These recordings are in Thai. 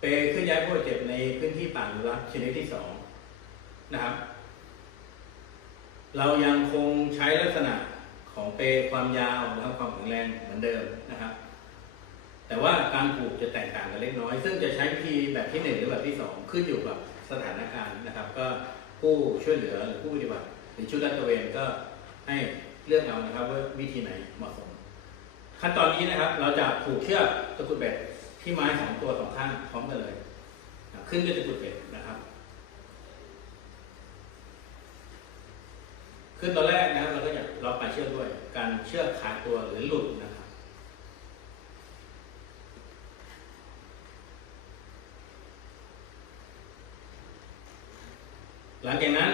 เปย์เคลื่อนย้ายผู้บาดเจ็บในพื้นที่ป่าอนุรักษ์ชนิดที่สองนะครับ เรายังคงใช้ลักษณะของเปย์ความยาวนะครับความแข็งแรงเหมือนเดิมนะครับ แต่ว่าการผูกจะแตกต่างกันเล็กน้อย ซึ่งจะใช้วิธีแบบที่หนึ่งหรือแบบที่สองขึ้นอยู่กับสถานการณ์นะครับ ก็ผู้ช่วยเหลือหรือผู้ปฏิบัติหรือชุดลาดตเวนก็ให้เลือกเอานะครับว่าวิธีไหนเหมาะสม ขั้นตอนนี้นะครับ เราจะผูกเชือกตะกุดเบ็ด ที่ไม้สองตัวสองข้างพร้อมกันเลย ขึ้นด้วยตะกรุดเบ็ดนะครับ ขึ้นตอนแรกนะครับเราก็จะล็อกปลายเชือกด้วย การเชือกขาดตัวหรือหลุดนะครับหลังจากนั้น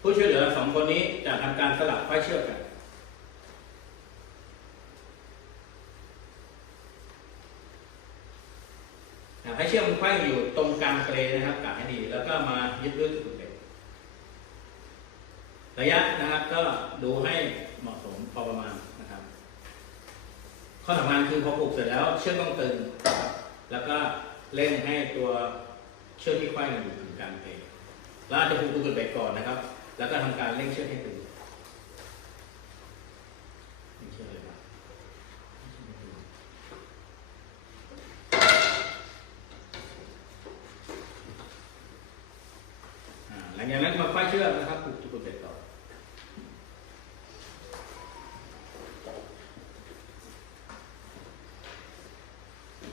ผู้ช่วยเหลือสองคนนี้จะทำการสลับไฟเชือกกัน ให้เชือกมันไขว้อยู่ตรงกลางเปลนะครับกะให้ดีแล้วก็มายึดด้วยตะกุดเหล็กระยะนะครับ ก็ดูให้เหมาะสมพอประมาณนะครับ ข้อสำคัญคือพอผูกเสร็จแล้วเชือกต้องตึงแล้วก็เร่งให้ตัวเชือกที่ไขว้มันอยู่ตรงกลางเปลแล้วอาจะผูกตะกุดเหล็กก่อนนะครับ แล้วก็ทำการเร่งเชือกให้ตึงเร่งเชือกเลยครับ อ่า หลังจากนั้นมาควาเชือกนะครับผูกจุกเบ็ดต่อ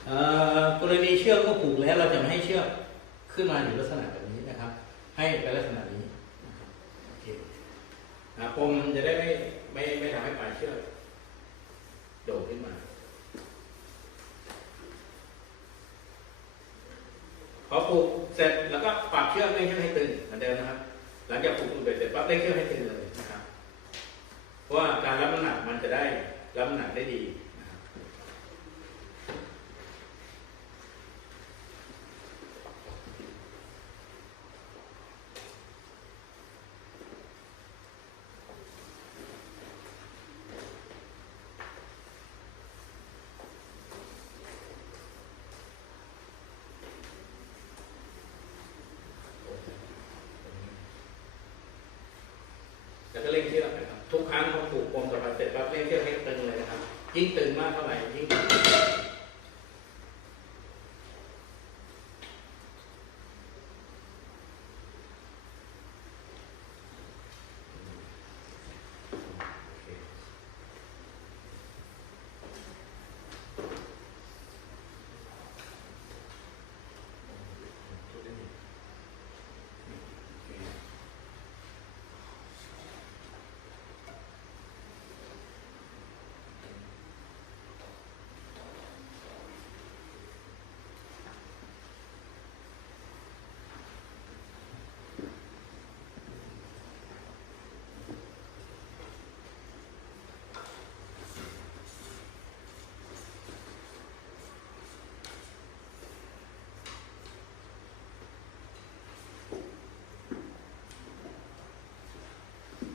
เอ่อกรณีเชือกก็ผูกแล้วเราจะไม่ให้เชือกขึ้นมาอยู่ลักษณะแบบนี้นะครับ ให้เป็นลักษณะนี้นะครับโอเคปมจะได้ไม่ไม่ไม่ทำให้ปลายเชือกโด่งขึ้นมา พ อผูกเสร็จแล้วก็ปรับเชือกเร่งเชือกให้ตึงเหมือนเดิมนะครับ หลังจากผูกผูกเบ็ดเสร็จปั๊บเร่งเชือกให้ตึงเลยนะครับ เพราะว่าการรับน้ำหนักมันจะได้รับน้ำหนักได้ดีนะครับ แล้วก็เร่งเชือกนะค รับทุกครั้งพอผูกปมสัมพันธ์เสร็จปั๊บเร่งเชือกให้ตึงเลยนะครับ ยิ่งตึงมากเท่าไหร่ยิ่ง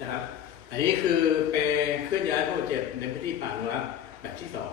นะครับ อันนี้คือเป็นเคลื่อนย้ายผู้เจ็บในพื้นที่ป่าอนุรักษ์แบบที่สอง